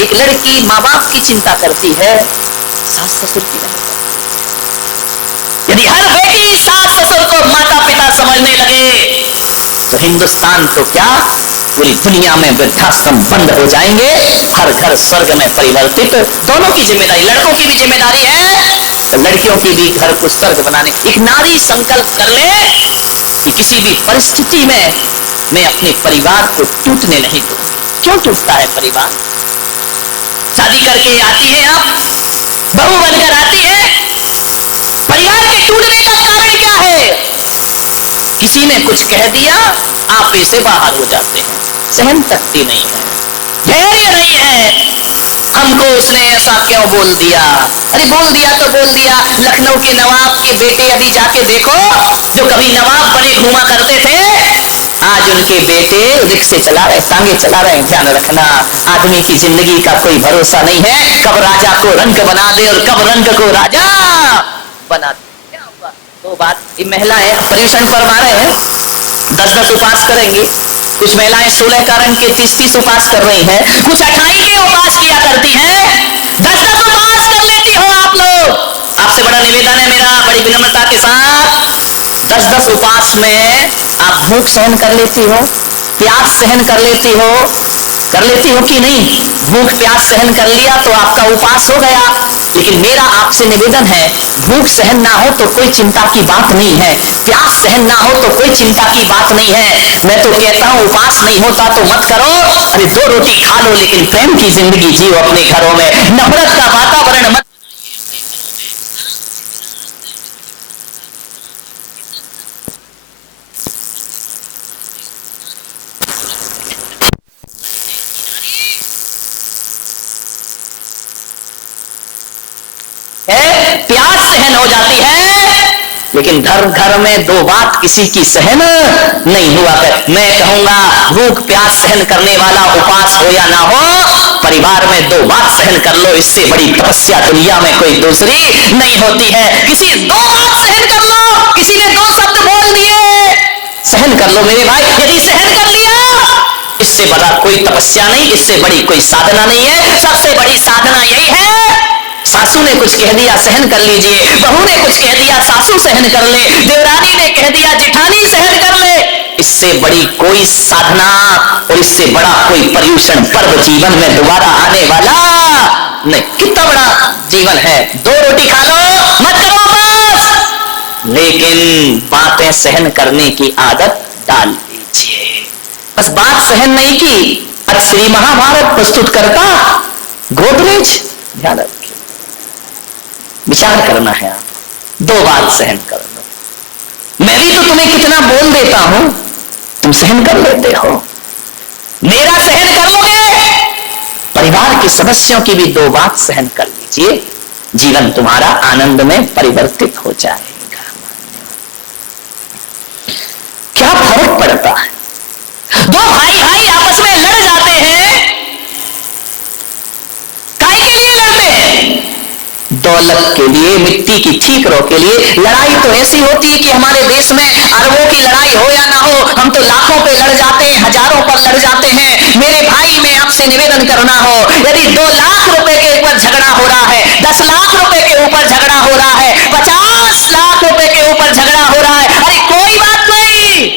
एक लड़की माँ बाप की चिंता करती है, सास ससुर की नहीं करती। यदि हर बेटी सास ससुर को माता पिता समझने लगे तो हिंदुस्तान तो क्या पूरी दुनिया में वृद्धाश्रम बंद हो जाएंगे, हर घर स्वर्ग में परिवर्तित। दोनों की जिम्मेदारी, लड़कों की भी जिम्मेदारी है तो लड़कियों की भी घर को स्वर्ग बनाने। एक नारी संकल्प कर ले कि किसी भी परिस्थिति में मैं अपने परिवार को टूटने नहीं दूंगी। क्यों टूटता है परिवार? शादी करके आती है, आप बहू बनकर आती है, परिवार के टूटने का कारण क्या है? किसी ने कुछ कह दिया, आप इसे बाहर हो जाते हैं, सहन शक्ति नहीं है, धैर्य नहीं है। हमको उसने ऐसा क्यों बोल दिया? अरे बोल दिया तो बोल दिया। लखनऊ के नवाब के बेटे अभी जाके देखो, जो कभी नवाब बने घूमा करते थे, आज उनके बेटे रिक्शे चला रहे, टांगे चला रहे हैं। ध्यान रखना, आदमी की जिंदगी का कोई भरोसा नहीं है, कब राजा को रंक बना दे और कब रंक को राजा बना दे। क्या हुआ? दो बात, ये महिलाएं पर्यूषण फरमा रहे हैं, 10-10 उपवास करेंगी। कुछ महिलाएं 16 का रंग के 30-30 उपवास कर रही हैं, कुछ 28 के उपवास किया करती हैं। 10-10 उपवास कर लेती हो आप लोग। आपसे बड़ा निवेदन है मेरा, बड़ी विनम्रता के साथ, 10-10 उपवास में आप भूख सहन कर लेती हो, प्यास सहन कर लेती हो कि नहीं? भूख प्यास सहन कर लिया तो आपका उपवास हो गया। लेकिन मेरा आपसे निवेदन है, भूख सहन ना हो तो कोई चिंता की बात नहीं है, प्यास सहन ना हो तो कोई चिंता की बात नहीं है। मैं तो कहता हूं उपवास नहीं होता तो मत करो, अरे 2 रोटी खा लो, लेकिन प्रेम की जिंदगी जियो अपने घरों में। नफरत का वातावरण मत। प्यास सहन हो जाती है, लेकिन घर में 2 बात किसी की सहन नहीं हुआ कर। मैं कहूंगा भूख प्यास सहन करने वाला उपवास हो या ना हो, परिवार में 2 बात सहन कर लो, इससे बड़ी तपस्या दुनिया में कोई दूसरी नहीं होती है। किसी 2 बात सहन कर लो, किसी ने 2 शब्द बोल दिए, सहन कर लो मेरे भाई। यदि सहन कर लिया, इससे बड़ा कोई तपस्या नहीं, इससे बड़ी कोई साधना नहीं है। सबसे बड़ी साधना यही है, सासू ने कुछ कह दिया सहन कर लीजिए, बहू ने कुछ कह दिया सासू सहन कर ले, देवरानी ने कह दिया जेठानी सहन कर ले। इससे बड़ी कोई साधना और इससे बड़ा कोई पर्यूषण पर्व जीवन में दोबारा आने वाला नहीं। कितना बड़ा जीवन है, 2 रोटी खा लो, मत करो बस, लेकिन बातें सहन करने की आदत डाल लीजिए। बस बात सहन नहीं की, आज श्री महाभारत प्रस्तुत करता गोदरेज। ध्यान रखिए, विचार करना है, आप 2 बात सहन कर लो। मैं भी तो तुम्हें कितना बोल देता हूं, तुम सहन कर लेते हो, मेरा सहन कर लोगे, परिवार के सदस्यों की भी 2 बात सहन कर लीजिए, जीवन तुम्हारा आनंद में परिवर्तित हो जाएगा। क्या फर्क पड़ता है? 2 भाई आपस में लड़ जाते हैं, काय के लिए लड़ते हैं? दौलत के लिए, मिट्टी की ठीकरों के लिए। लड़ाई तो ऐसी होती है कि हमारे देश में अरबों की लड़ाई हो या ना हो, हम तो लाखों पे लड़ जाते हैं, हजारों पर लड़ जाते हैं। मेरे भाई, मैं आपसे निवेदन करना हो, यदि 2 लाख रुपए के ऊपर झगड़ा हो रहा है, 10 लाख रुपए के ऊपर झगड़ा हो रहा है, 50 लाख रुपए के ऊपर झगड़ा हो रहा है, अरे कोई बात नहीं,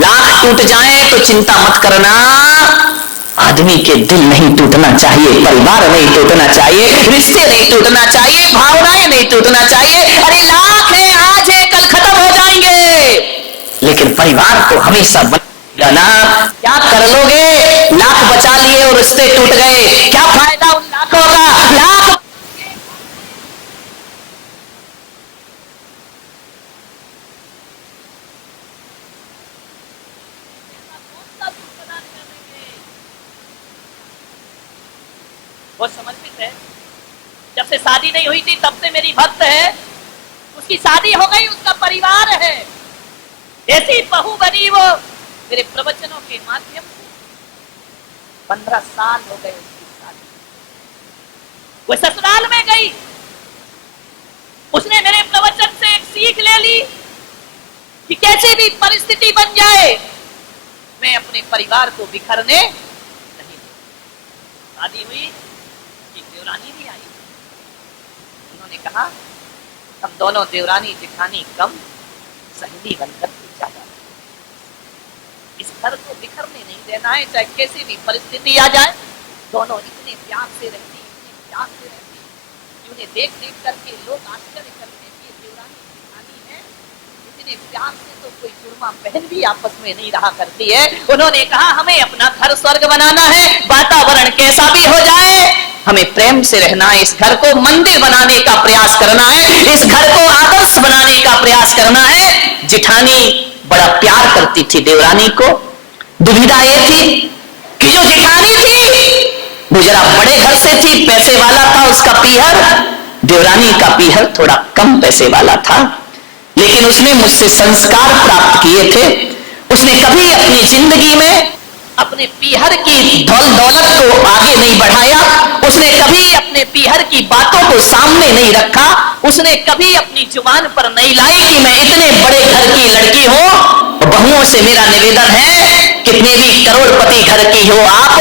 लाख टूट जाए तो चिंता मत करना। आदमी के दिल नहीं टूटना चाहिए, परिवार नहीं टूटना चाहिए, रिश्ते नहीं टूटना चाहिए, भावनाएं नहीं टूटना चाहिए। अरे लाख है, आज है, कल खत्म हो जाएंगे, लेकिन परिवार तो हमेशा बनेगा ना। क्या कर लोगे? लाख बचा लिए और रिश्ते टूट गए, क्या फायदा उन लाखों का? लाख वो समर्पित है। जब से शादी नहीं हुई थी तब से मेरी भक्त है, उसकी शादी हो गई, उसका परिवार है, ऐसी बहू बनी वो मेरे प्रवचनों के माध्यम से। 15 साल हो गए उसकी शादी, वो ससुराल में गई, उसने मेरे प्रवचन से एक सीख ले ली कि कैसी भी परिस्थिति बन जाए मैं अपने परिवार को बिखरने नहीं। शादी हुई, एक देवरानी भी आई। उन्होंने कहा हम दोनों देवरानी जेठानी कम सहेली बनकर ज्यादा, इस घर को बिखरने नहीं देना है, चाहे कैसी भी परिस्थिति आ जाए। दोनों इतने प्यार से रहती, इतने प्यार से रहती, उन्हें देख देख करके लोग आश्चर्य करते कि देवरानी जेठानी है, इतने प्यार से तो कोई सुरमा बहन भी आपस में नहीं रहा करती है। उन्होंने कहा हमें अपना घर स्वर्ग बनाना है, वातावरण कैसा भी हो जाए, हमें प्रेम से रहना है, इस घर को मंदिर बनाने का प्रयास करना है, इस घर को आदर्श बनाने का प्रयास करना है। जेठानी बड़ा प्यार करती थी देवरानी को। दुविधा ये थी कि जो जेठानी थी वो जरा बड़े घर से थी, पैसे वाला था उसका पीहर, देवरानी का पीहर थोड़ा कम पैसे वाला था, लेकिन उसने मुझसे संस्कार प्राप्त किए थे। उसने कभी अपनी जिंदगी में अपने पीहर की दौलत को आगे नहीं बढ़ाया, उसने कभी अपने पीहर की बातों को सामने नहीं रखा, उसने कभी अपनी जुबान पर नहीं लाई कि मैं इतने बड़े घर की लड़की हूं। बहुओं से मेरा निवेदन है, कितने भी करोड़पति घर की हो आप,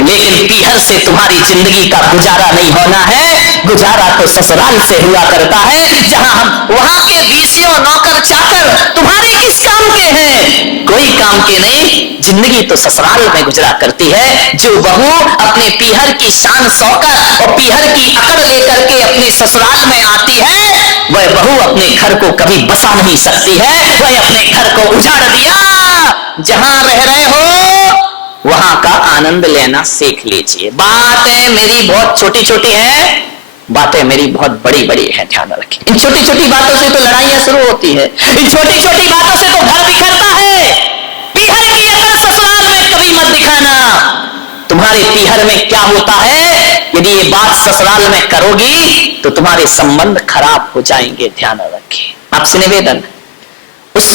लेकिन पीहर से तुम्हारी जिंदगी का गुजारा नहीं होना है। गुजारा तो ससुराल से हुआ करता है, जहां हम वहां के बीसियों नौकर चाकर तुम्हारे किस काम के हैं, कोई काम के नहीं। जिंदगी तो ससुराल में गुजरा करती है। जो बहू अपने पीहर की शान शौकत और पीहर की अकड़ लेकर के अपने ससुराल में आती है, वह बहू अपने घर को कभी बसा नहीं सकती है। वह अपने घर को उजाड़ दिया, जहां रह रहे हो वहां का आनंद लेना सीख लीजिए। बातें मेरी बहुत छोटी छोटी हैं, बातें मेरी बहुत बड़ी बड़ी हैं, ध्यान रखें। इन छोटी छोटी बातों से तो लड़ाइयां शुरू होती है, इन छोटी छोटी बातों से तो घर बिखरता है। पीहर की अकड़ ससुराल में कभी मत दिखाना। तुम्हारे पीहर में क्या होता है, यदि ये बात ससुराल में करोगी तो तुम्हारे संबंध खराब हो जाएंगे, ध्यान रखें। आपसे निवेदन, उस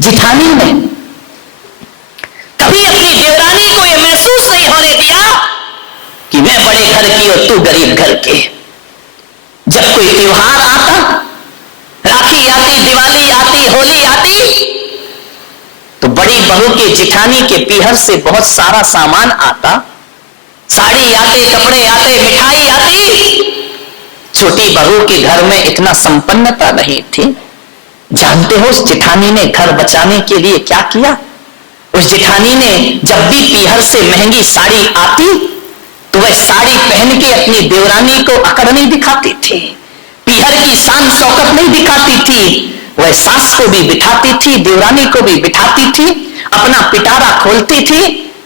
जेठानी ने कभी अपनी देवरानी को यह महसूस नहीं होने दिया कि मैं बड़े घर की और तू गरीब घर के। जब कोई त्योहार आता, राखी आती, दिवाली आती, होली आती, तो बड़ी बहू के जेठानी के पीहर से बहुत सारा सामान आता, साड़ी आते, कपड़े आते, मिठाई आती। छोटी बहू के घर में इतना संपन्नता नहीं थी। जानते हो उस जेठानी ने घर बचाने के लिए क्या किया? उस जेठानी ने जब भी पीहर से महंगी साड़ी आती तो वह साड़ी पहन के अपनी देवरानी को अकड़ नहीं दिखाती थी, पीहर की शान शौकत नहीं दिखाती थी। वह सास को भी बिठाती थी, देवरानी को भी बिठाती थी, अपना पिटारा खोलती थी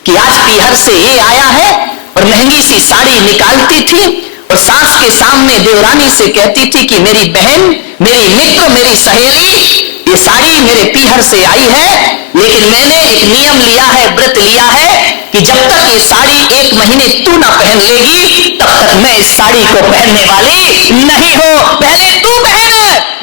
कि आज पीहर से ये आया है, और महंगी सी साड़ी निकालती थी और सास के सामने देवरानी से कहती थी कि मेरी बहन, मेरी मित्र, मेरी सहेली, ये साड़ी मेरे पीहर से आई है, लेकिन मैंने एक नियम लिया है, व्रत लिया है कि जब तक ये साड़ी 1 महीने तू ना पहन लेगी तब तक मैं इस साड़ी को पहनने वाली नहीं हो। पहले तू पहन,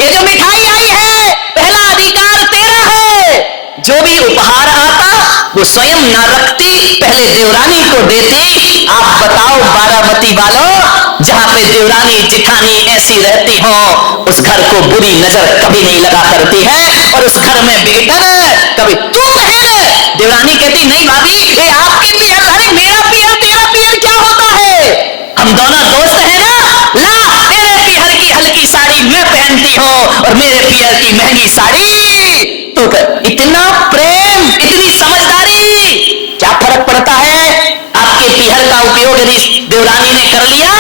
ये जो मिठाई आई है पहला अधिकार तेरा है। जो भी उपहार आता वो स्वयं ना रखती, पहले देवरानी को देती। आप बताओ बारामती वालों, जहां पे देवरानी जेठानी ऐसी रहती हो, उस घर को बुरी नजर कभी नहीं लगा करती है, और उस घर में बेहतर कभी तू पहन। देवरानी कहती नहीं भाभी, ये आपके पीहर, अरे मेरा पीहर तेरा पीहर क्या होता है, हम दोनों दोस्त हैं ना। ला तेरे पीहर की हल्की साड़ी मैं पहनती हूँ और मेरे पीहर की महंगी साड़ी तू कर। इतना प्रेम, इतनी समझदारी, क्या फर्क पड़ता है आपके पीहर का उपयोग यदि देवरानी ने कर लिया।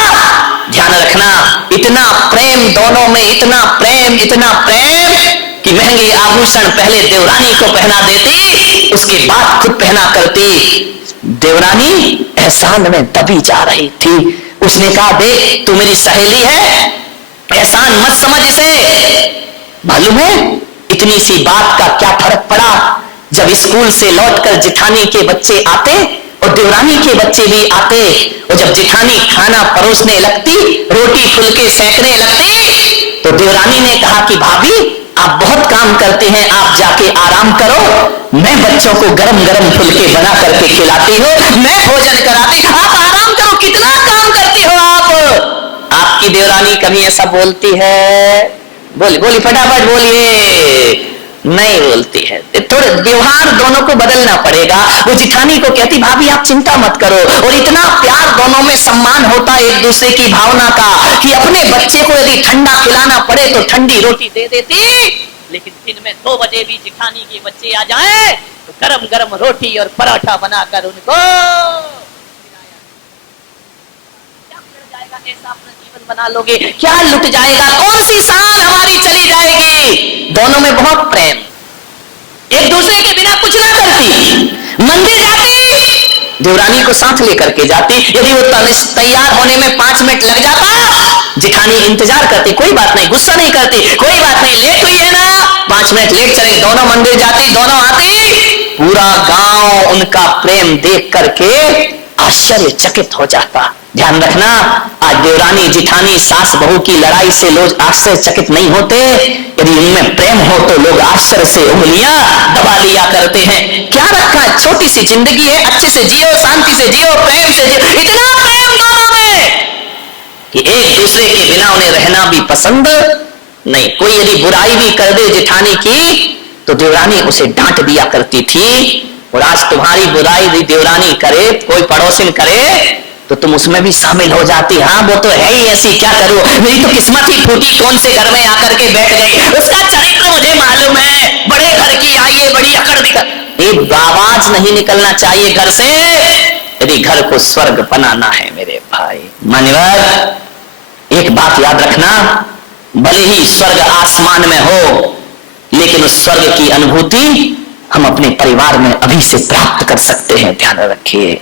ध्यान रखना, इतना प्रेम दोनों में, इतना प्रेम, इतना प्रेम कि महंगे आभूषण पहले देवरानी को पहना देती, उसके बाद खुद पहना करती। देवरानी एहसान में दबी जा रही थी। उसने कहा देख तू मेरी सहेली है, एहसान मत समझ इसे। मालूम है इतनी सी बात का क्या फर्क पड़ा। जब स्कूल से लौटकर जेठानी के बच्चे आते और देवरानी के बच्चे भी आते, और जब जेठानी खाना परोसने लगती, रोटी फुलके सेकने लगती, तो देवरानी ने कहा कि भाभी आप बहुत काम करते हैं, आप जाके आराम करो, मैं बच्चों को गरम गरम फुलके बना करके खिलाती हूँ, मैं भोजन कराती, आप आराम करो, कितना काम करती हो आप। आपकी देवरानी कभी ऐसा बोलती है? बोली बोली फटाफट बोलिए। नहीं बोलती है। थोड़े व्यवहार दोनों को बदलना पड़ेगा। वो जिठानी को कहती भाभी आप चिंता मत करो, और इतना प्यार दोनों में, सम्मान होता है एक दूसरे की भावना का, कि अपने बच्चे को यदि ठंडा खिलाना पड़े तो ठंडी रोटी दे देती, लेकिन दिन में 2 बजे भी जिठानी के बच्चे आ जाए तो गरम गरम रोटी और पराठा बनाकर उनको ऐसा अपना जीवन बना लोगे, क्या लुट जाएगा, कौन सी शान हमारी चली जाएगी। दोनों में बहुत प्रेम, एक दूसरे के बिना कुछ ना करती। मंदिर जाती, देवरानी को साथ लेकर के जाती, यदि वो तैयार होने में 5 मिनट लग जाता, जिठानी इंतजार करती, कोई बात नहीं, गुस्सा नहीं करती, कोई बात नहीं, लेट हुई है ना, 5 मिनट लेट चले। दोनों मंदिर जाती, दोनों आती, पूरा गांव उनका प्रेम देख करके आश्चर्यचकित हो जाता। ध्यान रखना, आज देवरानी जिठानी सास बहू की लड़ाई से लोग आश्चर्यचकित नहीं होते, यदि उनमें प्रेम हो तो लोग आश्चर्य से उंगलियां दबा लिया करते हैं। क्या रखा है, छोटी सी जिंदगी है, अच्छे से जियो, शांति से जियो, प्रेम से जियो। इतना प्रेम दोनों में कि एक दूसरे के बिना उन्हें रहना भी पसंद नहीं। कोई यदि बुराई भी कर दे जिठानी की तो देवरानी उसे डांट दिया करती थी, और आज तुम्हारी बुराई देवरानी करे, कोई पड़ोसिन करे तो तुम उसमें भी शामिल हो जाती। हाँ वो तो है ही ऐसी, क्या करूं, मेरी तो किस्मत ही फूटी, कौन से घर में आकर के बैठ गई, उसका चरित्र मुझे मालूम है, बड़े घर की आई है, बड़ी अकड़ दिखा। एक आवाज नहीं निकलना चाहिए घर से, यदि घर को स्वर्ग बनाना है मेरे भाई। मान्यवर एक बात याद रखना, भले ही स्वर्ग आसमान में हो, लेकिन उस स्वर्ग की अनुभूति हम अपने परिवार में अभी से प्राप्त कर सकते हैं, ध्यान रखिए।